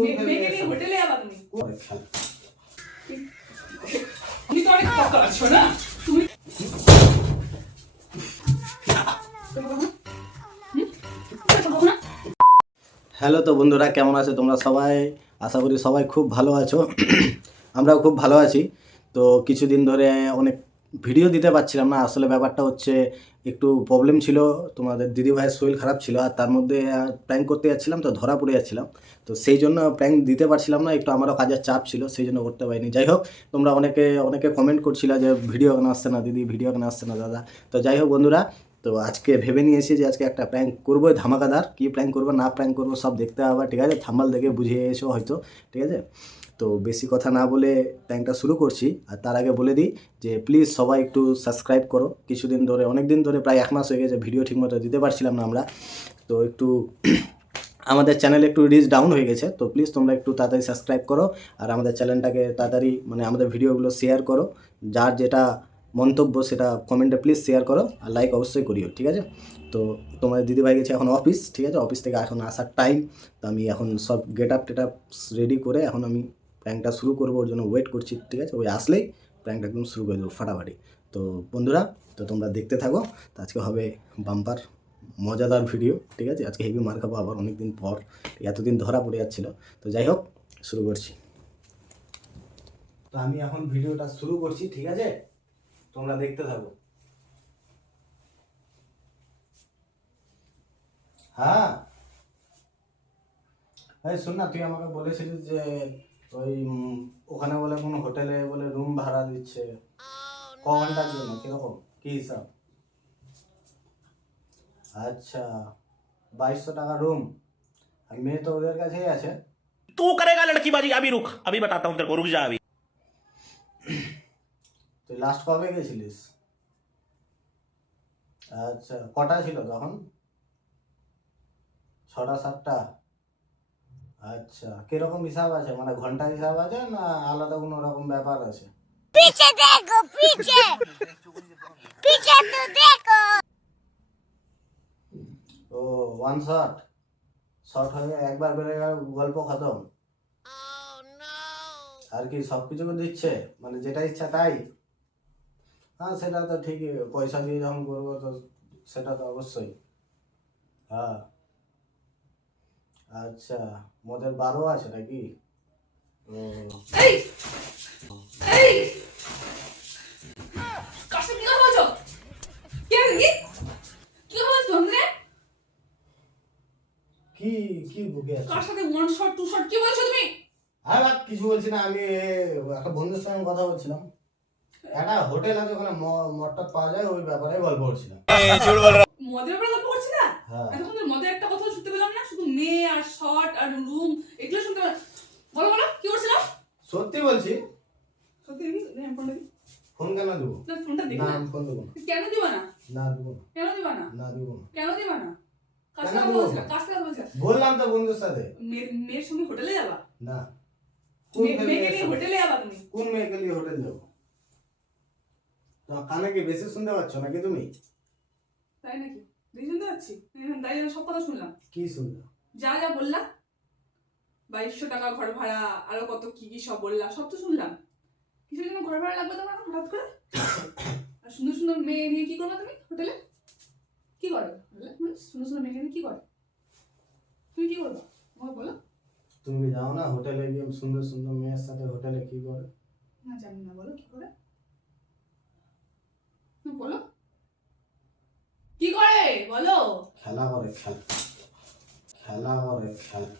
হোটেলে যাবা তুমি? কোন খেলা? তুমি তো অনেক আছো না? তুমি হ্যালো তো বন্ধুরা কেমন আছো তোমরা সবাই? আশা করি সবাই খুব ভালো আছো। আমরাও খুব ভালো আছি। তো কিছুদিন ধরে অনেক ভিডিও দিতে পারছিলাম না। আসলে ব্যাপারটা হচ্ছে একটু প্রবলেম ছিল। তোমাদের দিদি ভাইয়ের শরীর খারাপ ছিল আর তার মধ্যে প্র্যাঙ্ক করতে যাচ্ছিলাম তো ধরা পড়ে যাচ্ছিলাম। তো সেই জন্য প্র্যাঙ্ক দিতে পারছিলাম না। একটু আমারও কাজের চাপ ছিল, সেই জন্য করতে পারিনি। যাই হোক, তোমরা অনেকে অনেকে কমেন্ট করছিলে যে ভিডিও কেন আসছে না দিদি ভিডিও কেন আসছে না দাদা। তো যাই হোক বন্ধুরা, তো আজকে ভেবে নিয়েছি যে আজকে একটা প্র্যাঙ্ক করব ধামাকাদার। কী প্র্যাঙ্ক করব, না প্র্যাঙ্ক করব সব দেখতে হবে। ঠিক আছে থাম্বাল দেখে বুঝে এসো হয়তো। ঠিক আছে? তো বেশি কথা না বলে প্র্যাঙ্কটা শুরু করছি। আর তার আগে বলে দিই যে প্লিজ সবাই একটু সাবস্ক্রাইব করো। কিছুদিন ধরে অনেক দিন ধরে প্রায় এক মাস হয়ে গেছে ভিডিও ঠিকমতো দিতে পারছিলাম না আমরা। তো একটু আমাদের চ্যানেলে একটু রিচ ডাউন হয়ে গেছে। তো প্লিজ তোমরা একটু তাড়াতাড়ি সাবস্ক্রাইব করো। আর আমাদের চ্যানেলটাকে তাড়াতাড়ি মানে আমাদের ভিডিওগুলো শেয়ার করো। যার যেটা মন্তব্য, সেটা কমেন্টে প্লিজ শেয়ার করো। আর লাইক অবশ্যই করিও, ঠিক আছে? তো তোমাদের দিদিভাই গেছে এখন অফিস ঠিক আছে? অফিস থেকে এখন আসার টাইম তো আমি এখন সব get up set up ready করে এখন আমি প্র্যাঙ্কটা শুরু করব, ওর জন্য ওয়েট করছি, ঠিক আছে? ওই আসলেই প্র্যাঙ্কটা একদম শুরু করে দেবো ফাটাফাটি। তো বন্ধুরা, তো তোমরা দেখতে থাকো, তো আজকে হবে বাম্পার, মজাদার ভিডিও ঠিক আছে? আজকে হেভি মার খাব আবার অনেক দিন পর এতদিন ধরা পড়ে যাচ্ছিল। তো যাই হোক, শুরু করছি। তো আমি এখন ভিডিওটা শুরু করছি, ঠিক আছে? তোমরা দেখতে থাকো। হ্যাঁ? শোন না, তুই আমাকে বলেছিলিস যে ওই ওখানে বলে কোনো হোটেলে বলে রুম ভাড়া দিচ্ছে। ক ঘণ্টার জন্য কীরকম? কি হিসাব? আচ্ছা বাইশশো টাকা রুম আর মেয়ে তো ওদের কাছেই আছে। তু করেগা লড়কি বাজি আমি রুখ আমি বাতাতা হুম তেরকো রুক যা আমি তুই লাস্ট কবে গেছিলিস? আচ্ছা কটা ছিল তখন? ছটা সাতটা? আচ্ছা কীরকম হিসাব আছে? মানে ঘণ্টা হিসাব আছে না আলাদা কোনো রকম ব্যাপার আছে? পিছে দেখো পিছে! পিছে তো দেখো! ও ওয়ান শট শট হয়ে একবার বেড়ে গেল গল্প খতম। আর কি সব কিছু দিচ্ছে। মানে যেটা ইচ্ছা তাই। হ্যাঁ সেটা তো ঠিকই পয়সা দিয়ে যখন করব তো সেটা তো অবশ্যই। হ্যাঁ। আচ্ছা মদের বারো আছে নাকি? এই এই! কার সাথে কি কথা কে কি? কি তোমরা কি কি বুকে কার সাথে ওয়ান শট টু শট কি বলছো তুমি? আর কিছু বলছি না আমি একটা বন্ধুর সঙ্গে কথা বলছিলাম। একটা হোটেল আছে ওখানে মদটা পাওয়া যায় ওই ব্যাপারে গল্প করছিলাম। মদের ব্যাপারে গল্প করছি না? হ্যাঁ। এতক্ষণ মদের একটা কথা পেলাম না শুধু মেয়ে আর শট আর রুম এগুলো শুনতে বলো বলো কি করছিলাম সত্যি বলছি? সত্যি দে, ফোন কেন দেবো? না ফোনটা না ফোন দেবো না। কেন দিবা না? না দেবো না। কেন দিবা না? না দেবো না। কেন দিবা না? বললাম তো বন্ধুর সাথে। মেয়ের সঙ্গে হোটেলে যাবা? না। কোন মেয়ে- মেয়েকে নিয়ে হোটেলে যাবা তুমি? কোন মেয়েকে নিয়ে হোটেল যাব? তোমার কানে কি বেশি শুনতে পাচ্ছ নাকি তুমি? তাই নাকি? শুনতে পাচ্ছি এখানে দাঁড়িয়ে সব কথা শুনলাম। কি শুনছো যা যা বললা বাইশশো টাকা ঘর ভাড়া আরও কত কি কি সব বললা সব তো শুনলাম। কিসের জন্য ঘর ভাড়া লাগবে তোমার হঠাৎ করে? আর সুন্দর সুন্দর মেয়ে নিয়ে কি করবে তুমি হোটেলে? কি করে? সুন্দর সুন্দর মেয়ে নিয়ে কি করে? তুমি কি করবা? আমাকে বলো। তুমি যাও না হোটেলে গিয়ে সুন্দর সুন্দর মেয়ের সাথে হোটেলে কি করে? না জানি না বলো কি করে? তুমি বলো। করে বলো। খেলা করে খেলা। খেলা করে খেলা।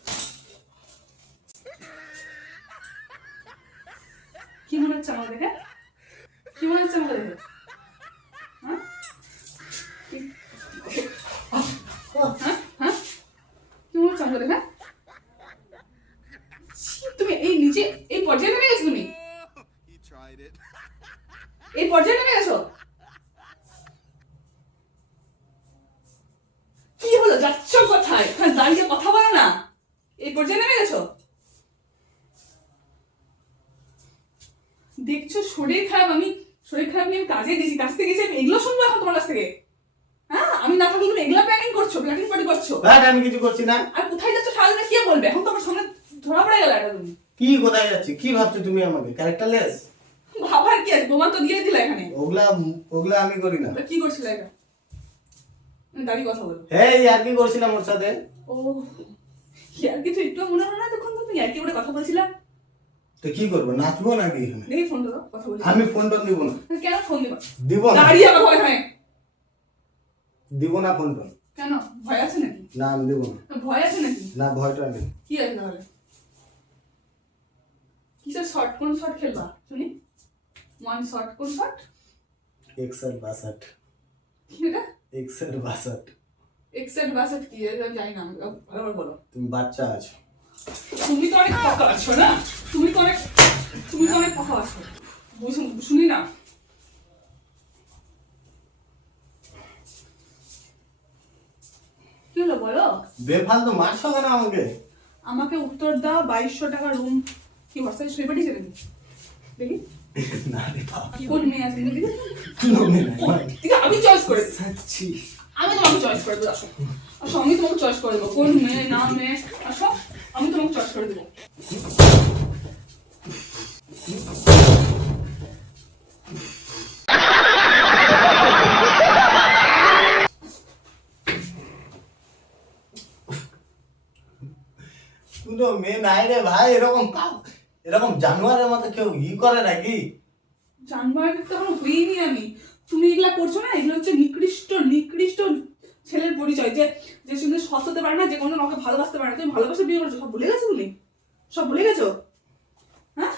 কি মনে হচ্ছে আমাকে দেখে? কি মনে হচ্ছে দেখে? হ্যাঁ? কি- হ্যাঁ? হ্যাঁ? তুমি এই নিচে এই পর্যায়ে নেমে গেছো তুমি? এই পর্যায়ে নেমে গেছো কি হলো যাচ্ছ কোথায় ওখানে দাঁড়িয়ে কথা বলো না এই পর্যায়ে নেমে গেছো দেখছ? শরীর খারাপ আমি শরীর খারাপ নিয়ে আমি কাজে গেছি কাজ থেকে গেছি আমি এগুলো শুনব এখন তোমার কাছ থেকে। হ্যাঁ? আমি না থাকলে তুমি এগুলো প্ল্যানিং করছ প্ল্যানিং পার্টি করছ। হ্যাঁ আমি কিছু করছি না। আর কোথায় যাচ্ছ সারাদিনে কে বলবে? এখন তো আমার সামনে ধরা পড়ে গেল এটা তুমি। কি কোথায় যাচ্ছি? কি ভাবছ তুমি আমাকে? ক্যারেক্টারলেস ভাবার কি আছে? বোমা তো দিয়ে দিলা এখানে। ওগুলা ওগুলা আমি করি না। কি করছিলে এটা দাঁড়িয়ে কথা বলো। এই আর কি করছিলাম ওর সাথে? ও ইয়ার কিছু একটু মনে হয় না তখন তুমি ইয়ার কি করে কথা বলছিলাম তো কি করব? নাচবো নাকি এখানে? দেখি ফোন ধরো কথা বলি। আমি ফোন টোন দিব না। কেন ফোন দিবা? দিব না। দাঁড়িয়ে আমার ভয় হয়। দিব না ফোন টোন কেন? ভয় আছে নাকি? না আমি দিব না। ভয় আছে নাকি? না ভয়টা নেই। কি আছে তাহলে? কিসের শর্ট কোন শর্ট খেলবা? শুনি। ওয়ান শর্ট কোন শর্ট একষট বাষট কি এটা একষট বাষট এক্সেট বাসেট কি? এটা আমি জানি না আমি ভালো করে বলো। তুমি বাচ্চা আছো। তুমি তো অনেক পাকা আছো না? তুমি তো অনেক তুমি তো অনেক পাকা আছো। বুঝ- শুনি না। কি হলো বলো? বেফালতু মারছো কেন আমাকে? আমাকে উত্তর দাও বাইশশো টাকা রুম কি হোয়াটসঅ্যাপে শুয়ে পাঠিয়েছে নাকি? দেখি। না রে বাবা। কোন মেয়ে আছে দেখি। লোভে নাই, ঠিক আমি চয়েস করে। সচ্ছি আমি তোমাকে চয়েস করে দেবো আসো। আসো আমি তোমাকে চয়েস করে দেবো। কোন মেয়ে না মেয়ে আসো। আমি তোমাকে চয়েস করে দেবো। মেয়ে নাই রে ভাই এরকম এরকম জানোয়ারের মতো কেউ ই করে নাকি? জানবার তো এখনও হইনি আমি। তুমি এগুলা করছ না? এগুলো হচ্ছে নিকৃষ্ট নিকৃষ্ট ছেলের পরিচয় যে যে শুধু সৎ হতে পারে না যে কোনো আমাকে ভালোবাসতে পারে না। তুমি ভালোবাসে বিয়ে করছ সব ভুলে গেছো তুমি? সব ভুলে গেছো? হ্যাঁ?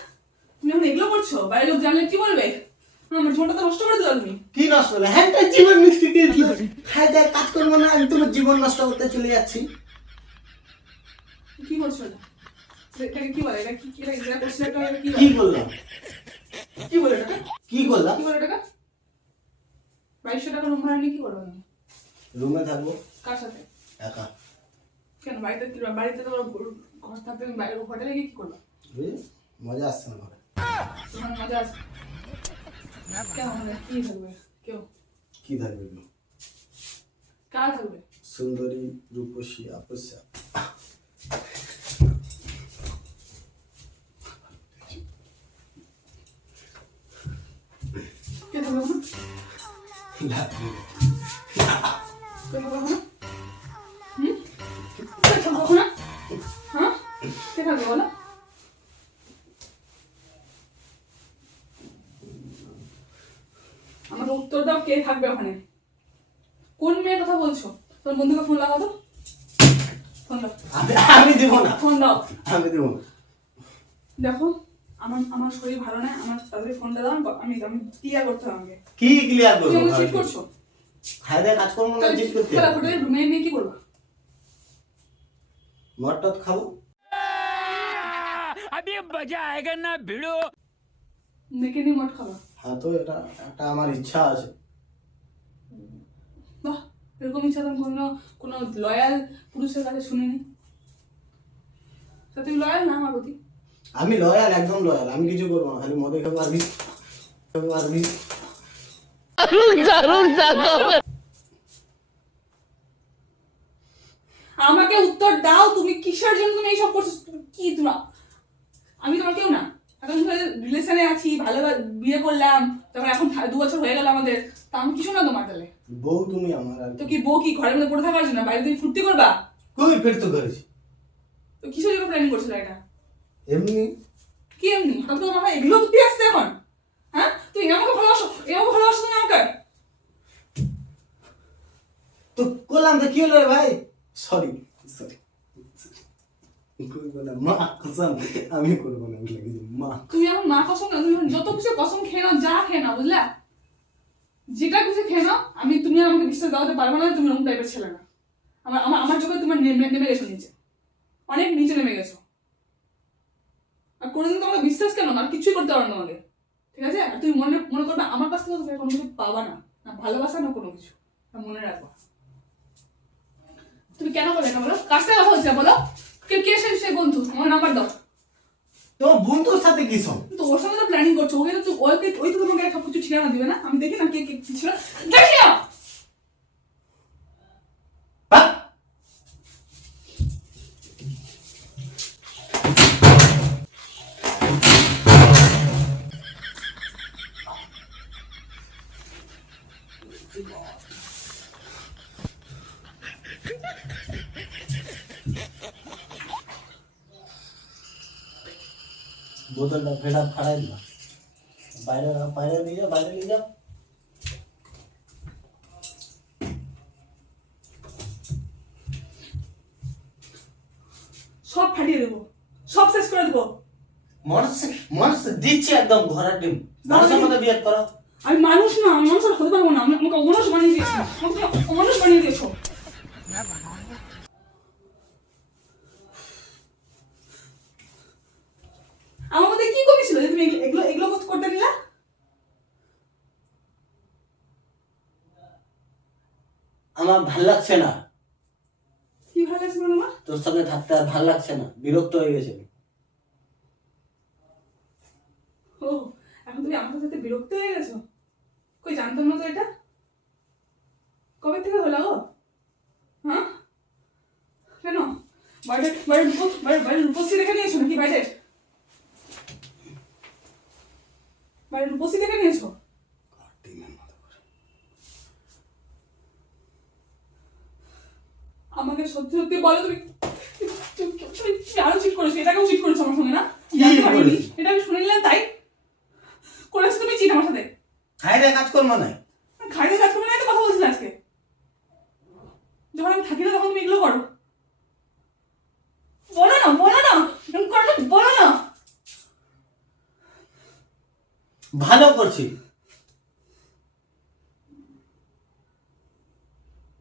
তুমি এখন এগুলো করছ? বাইরের লোক জানলে কি বলবে? হ্যাঁ, আমার জীবনটা তো নষ্ট করে দিলা তুমি। কি নষ্ট হলো? হ্যাঁ জীবন মিষ্টি দিল। হ্যাঁ দেখ কাজ করব না আমি তোমার জীবন নষ্ট করতে চলে যাচ্ছি। কি করছ এটাকে কি বলে? এটা কি কি এটা এটা করছিলে এটা কি কি বলে? কি বলে এটা কি করলাম কি বলে এটা বাইশশো টাকা রুম ভাড়া নিয়ে কি করব? আমি রুমে থাকব? কার সাথে? একা। কেন বাড়িতে বাড়িতে তো ঘর থাকতে তুমি বাইরে হোটেলে গিয়ে কি করব? মজা আসছে না ঘরে। তোমার মজা আছে কেন মানে কি থাকবে? কেউ? কি থাকবে? কার থাকবে? সুন্দরী রূপসী আপসা। কে থাকবে? আমি আমি দিব না ফোন দাও আমি দিব না দেখো আমার আমার শরীর ভালো না আমার তাদের ফোনটা দাও আমি আমি ক্লিয়ার করতে হবে আমাকে কি ক্লিয়ার তুমি করবো আমাকে চিট করছো হায়দা কাজ করবো না জিত করতে তাহলে হোটেলের রুমে নিয়ে কি করবা মদ টদ খাবো अभी मजा आएगा ना भिड़ो মেয়েকে নিয়ে মদ খাবা হ্যাঁ তো এটা একটা আমার ইচ্ছা আছে বাহ এরকম ইচ্ছা তুমি কোনো কোনো লয়াল পুরুষের কাছে শুনিনি। তা তুমি লয়াল না আমার প্রতি? আমি লয়াল একদম লয়াল আমি কিছু করব না খালি মদে খাব আর বিষ খাব আমাকে উত্তর দাও তুমি কিসের জন্য তুমি এইসব করছ? কি তোমার? আমি তোমার কেউ না। এখন রিলেশনে আছি ভালো বিয়ে করলাম তারপর এখন দু বছর হয়ে গেল আমাদের। তা আমি কিছু না তোমার তাহলে। বউ তুমি আমার আর তো কি বউ কি ঘরের মধ্যে পড়ে থাকার জন্য বাইরে তুমি ফুর্তি করবা? কই ফের তো তো কিসের জন্য প্ল্যানিং করছিল এটা? এমনি। কি এমনি? হঠাৎ করে মাথায় এগুলো আসছে এখন। হ্যাঁ? তুই আমাকে ভালোবাসো ভালোবাসো তুমি আমাকে? তো করলাম তো কি হলো রে ভাই? সরি সরি মা কসম আমি করব না মা। তুমি এখন মা কসম না তুমি যত কিছু কসম খেয়ে নাও যা খেয়ে নাও বুঝলা? যেটা কিছু খেয়ে নাও, আমি তুমি আমাকে বিশ্বাস দেওয়াতে পারব না তুমি এরকম টাইপের ছেলে না। আমার আমার আমার চোখে তোমার নেমে নেমে গেছো নিচে। অনেক নিচে নেমে গেছো। আর কোনোদিন তোমাকে বিশ্বাস কেন? আর কিছুই করতে পারো না তোমাকে। ঠিক আছে? আর তুমি মনে মনে করবে আমার কাছ থেকে তুমি কোনো কিছু পাবা না। না ভালোবাসা, না কোনো কিছু। মনে রাখবা। তুমি কেন বলে না বলো? কার সাথে কথা হচ্ছে বলো? কে কে সে বন্ধু? আমার নাম্বার দাও। তো বন্ধুর সাথে কি সব? তো ওর সাথে তো প্ল্যানিং করছ, ওকে তো ওকে ওই তো তোমাকে একটা কিছু ঠিকানা দিবে না? আমি দেখি না কে কে ছিল। দেখি বোতলটা ফেটা ফাড়াই দিবা বাইরে বাইরে নিয়ে যাও বাইরে নিয়ে যাও সব ফাটিয়ে দেবো সব শেষ করে দেবো। মানুষ মানুষ দিচ্ছে একদম ঘোড়ার ডিম। মানুষের মধ্যে বিয়ে করো। আমি মানুষ না আমি মানুষ আর হতে পারব না। আমি আমাকে অমানুষ বানিয়ে দিয়েছ। আমাকে অমানুষ বানিয়ে দিয়েছ আমার মধ্যে কি কমি ছিল যে তুমি এগুলো- এগুলো করতে- নিলা? আমার ভালো লাগছে না। কি ভালো লাগছে বলো আমার তোর সঙ্গে থাকতে আর ভালো লাগছে না। বিরক্ত হয়ে গেছে। ও এখন তুমি আমার সাথে বিরক্ত হয়ে গেছো? কই জানতাম না তো এটা। কবে থেকে হলো গো? হ্যাঁ? কেন? রূপ- বাইরের বাইরের রূপশ্রী দেখে নিয়েছো নাকি বাইরের? বাইরের রূপশ্রী দেখে নিয়েছো? আমাকে সত্যি সত্যি বলো তুমি। আরও চিট করেছ এটাকেও চিট করেছ আমার সঙ্গে না? এটা আমি শুনে নিলাম তাই? করেছ তুমি চিট আমার সাথে? খাইরে কাজ করব না খাইতে কাজ করবে না তো কথা বলছিলে আজকে। যখন আমি থাকি না তখন তুমি এগুলো করো বলো না বলো না এরকম করো না, বলো না ভালো করছি।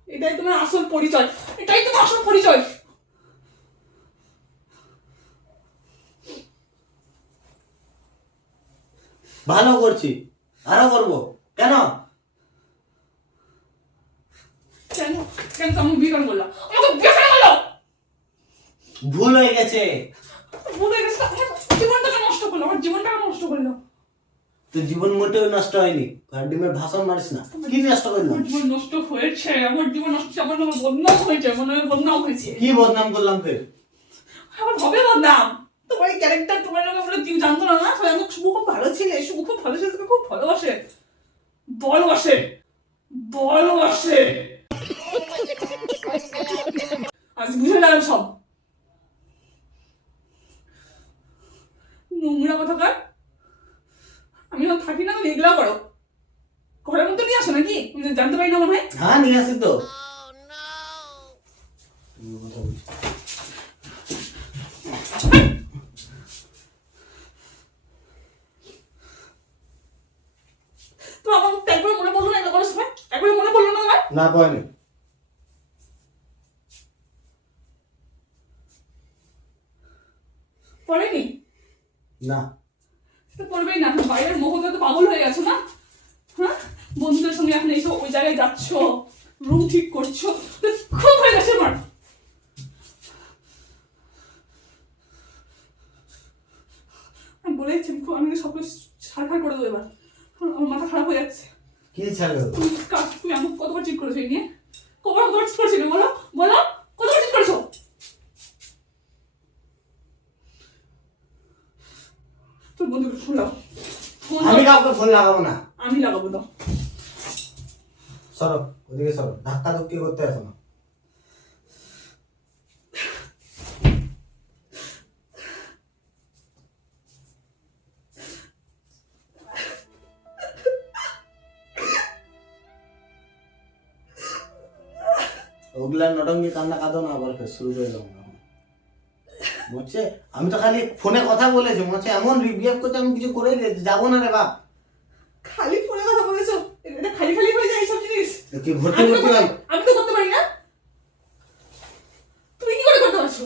এটাই তোমার আসল পরিচয়। এটাই তোমার আসল পরিচয়। ভালো করছি। আরও করব। কেন? কেন? কেন তুমি বিয়ে কেন করল আমাকে বিয়ে কেন করল ভুল হয়ে গেছে। বলে গেছে। জীবনটাকে নষ্ট করল। আমার জীবনটাকে নষ্ট করল তো জীবন মোটেও নষ্ট হয়নি। ঘর ডিমের ভাষণ মারিস না। কি নষ্ট করলাম? আমার জীবন নষ্ট হয়েছে আমার জীবন নষ্ট আমার নামে বদনাম হয়েছে আমার নামে বদনাম হয়েছে। কি বদনাম করলাম ফের? আমার হবে বদনাম? তোমার ক্যারেক্টার তোমার নামে আমরা কেউ জানতো না না? সবাই আমাকে শুভ খুব ভালো ছিলে শুভ খুব ভালো ছিল তোকে খুব ভালোবাসে। ভালোবাসে। ভালোবাসে। আজ বুঝে গেলাম সব। নোংরা কথা কার? আমি যখন থাকি না এগুলা করো। ঘরের মধ্যে নিয়ে আসো নাকি? জানতে পারি না মনে হয়। হ্যাঁ নিয়ে আসি তো। তুমি তো আমার একবার মনে পড়ল না এগুলো করার সময়? একবার মনে পড়ল না তোমার? না পড়েনি? না তো পড়বেই না এখন বাইরের মোহতে তো পাগল হয়ে গেছো না? হ্যাঁ? বন্ধুদের সঙ্গে এখন এইসব ওই জায়গায় যাচ্ছ রুম ঠিক করছ খুব হয়ে গেছে আমার। আমি খুব- আমি সব সারখার করে দেবো এবার। আমার মাথা খারাপ হয়ে যাচ্ছে। কি ছাড়ো তুমি কাজ তুমি আমাকে কতবার ঠিক করেছ এই নিয়ে? কতবার কতবার ঠিক করেছিলে? বলো বলো কতবার ঠিক করেছ? তোর বন্ধুকে ফোন লাগাও ফোন আমি লাগাও। কাউকে ফোন লাগাবো না। আমি লাগাবো দাও। সরো ওদিকে সরো। ধাক্কা ধুক্কি করতে আসো না। ওগুলা নটঙ্গি কান্না কাঁদো না আবার শুরু করে দেবো না। বুঝছে আমি তো খালি ফোনে কথা বলেছি মনে হচ্ছে এমন বিহেভ করছে আমি কিছু করে যাব না রে বাপ খালি ফোনে কথা বলেছ এটা খালি খালি হয়ে যায় এইসব জিনিস কি ভর্তি আমি তো হয়? করতে- আমি তো করতে পারি না। তুমি কি করে করতে পারছ?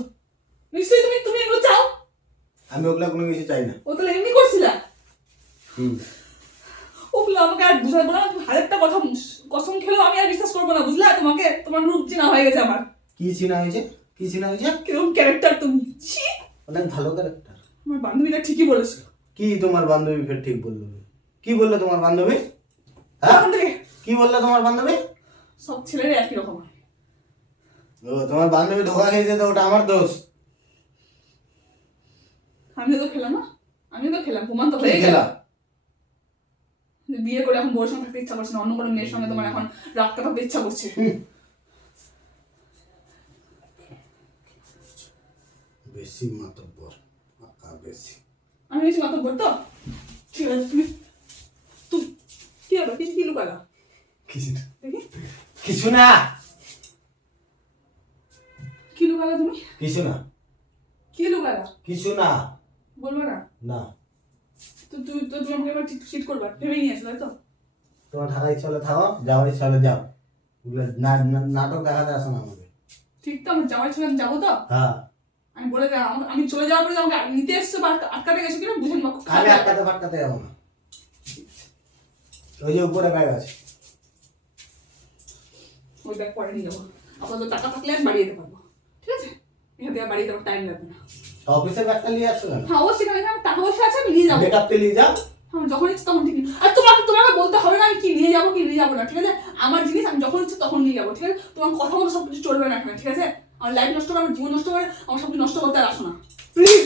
নিশ্চয়ই তুমি তুমি এগুলো চাও? আমি ওগুলা কোনো কিছু চাই না। ও তাহলে এমনি করছিলা? হুম। ওগুলো আমাকে আর বুঝাবো না তুমি হাজারটা কথা কসম খেলেও আমি আর বিশ্বাস করব না বুঝলা? তোমাকে তোমার রূপ চেনা হয়ে গেছে আমার। কি চিনা হয়েছে? কি চিনা হয়েছে? কীরকম ক্যারেক্টার তুমি? ছি! অনেক ভালো ক্যারেক্টার আমার বান্ধবীটা ঠিকই বলেছিল কি তোমার বান্ধবী ফের ঠিক বলল? কি বলল তোমার বান্ধবী? হ্যাঁ? কি বলল তোমার বান্ধবী? সব ছেলেরা একই রকম। হয় ও তোমার বান্ধবী ধোকা খেয়েছে তো ওটা আমার দোষ। আমিও তো খেলাম না। আমিও তো খেলাম প্রমাণ তো হয়ে গেল। বিয়ে করে এখন বউর সঙ্গে থাকতে ইচ্ছা করছে না অন্য কোনো মেয়ের সঙ্গে তোমার এখন রাত কাটাতে ইচ্ছা করছে। বেশি মাতব্বর পাকা বেশি। আমি বেশি মাথা তো? ঠিক আছে তুমি তুমি কি হবে কিছু কি লুকালা? কিছু না। দেখি। না। কি লুকালা তুমি? কিছু না। কি লুকালা? কিছু না। বলব না? না। তো তুই তো তুমি আমাকে এবার চিট করবা ভেবেই নিয়ে আসো তাই তো? তোমার থাকার ইচ্ছা হলে থাকো যাওয়ার ইচ্ছা হলে যাও না- না- নাটক দেখাতে আসো না আমাকে। ঠিক তো আমার যাওয়ার আমি যাব তো? হ্যাঁ। আমি বলে দিলাম আমি চলে যাওয়ার পরে আমাকে নিতে এসছো বা আটকাতে গেছো কিনা বুঝে নেব খুব খারাপ আমি আটকাতে ফাটকাতে যাব না। ওই যে উপরে ব্যাগ আছে। ওই ব্যাগ পরে নিয়ে যাব। আপাতত টাকা থাকলে আমি বাড়িয়ে দিতে পারব। ঠিক আছে? এখান আর বাড়িয়ে দেওয়ার টাইম লাগবে না। অফিসের ব্যাগটা নিয়ে আসছো কেন? হ্যাঁ অবশ্যই এখানে আমার টাকা পয়সা আছে আমি নিয়ে যাব। মেকআপতে নিয়ে যাও। আমার যখন ইচ্ছে তখন ঠিক আর তোমাকে তোমাকে বলতে হবে না আমি কি নিয়ে যাব কি নিয়ে যাব না ঠিক আছে? আমার জিনিস আমি যখন ইচ্ছে তখন নিয়ে যাব ঠিক আছে? তোমার কথা মতো সব কিছু চলবে না ঠিক আছে? আমার লাইফ নষ্ট করে আমার জীবন নষ্ট করে আমার সব কিছু নষ্ট করতে আর আসো না। Please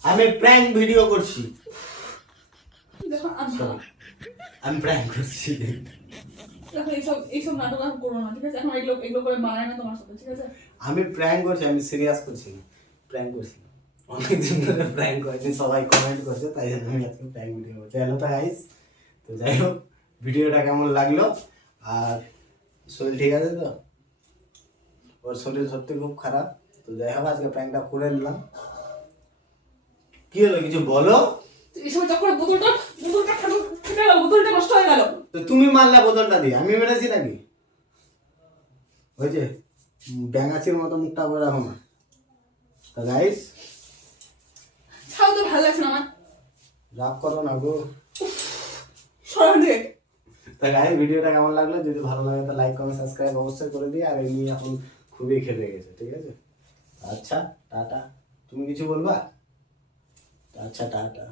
আমি প্র্যাঙ্ক ভিডিও করছি। আমি প্র্যাঙ্ক করছি। আমি প্র্যাঙ্ক করছি আমি সিরিয়াস করছি প্র্যাঙ্ক করছি। অনেকদিন ধরে প্র্যাঙ্ক করেছি সবাই কমেন্ট করছে তাই জন্য আমি আজকে প্র্যাঙ্ক ভিডিও করছি। হ্যালো তো গাইস তো যাই হোক ভিডিওটা কেমন লাগল? আর শরীর ঠিক আছে তো? ওর শরীর সত্যি খুব খারাপ তো যাই হোক আজকে প্র্যাঙ্কটা করে নিলাম। কি হলো কিছু বলো? এই সময় যখন বোতলটা বোতলটা ফেটে- ফেটে গেল বোতলটা নষ্ট হয়ে গেল। তো তুমি মারলা বোতলটা দিয়ে আমি মেরেছি নাকি? ওই যে ব্যাঙাচির মতো মুখটা করে রাখো না। গাইস ছাও তো ভালো লাগছে না আমার। রাগ করো না গো। সরান থেকে। তা গাইস ভিডিওটা কেমন লাগল? যদি ভালো লাগে তো লাইক কমেন্ট সাবস্ক্রাইব অবশ্যই করে দিই আর এমনি এখন খুবই খেলে গেছে ঠিক আছে? আচ্ছা টাটা। তুমি কিছু বলবা? আচ্ছা টাটা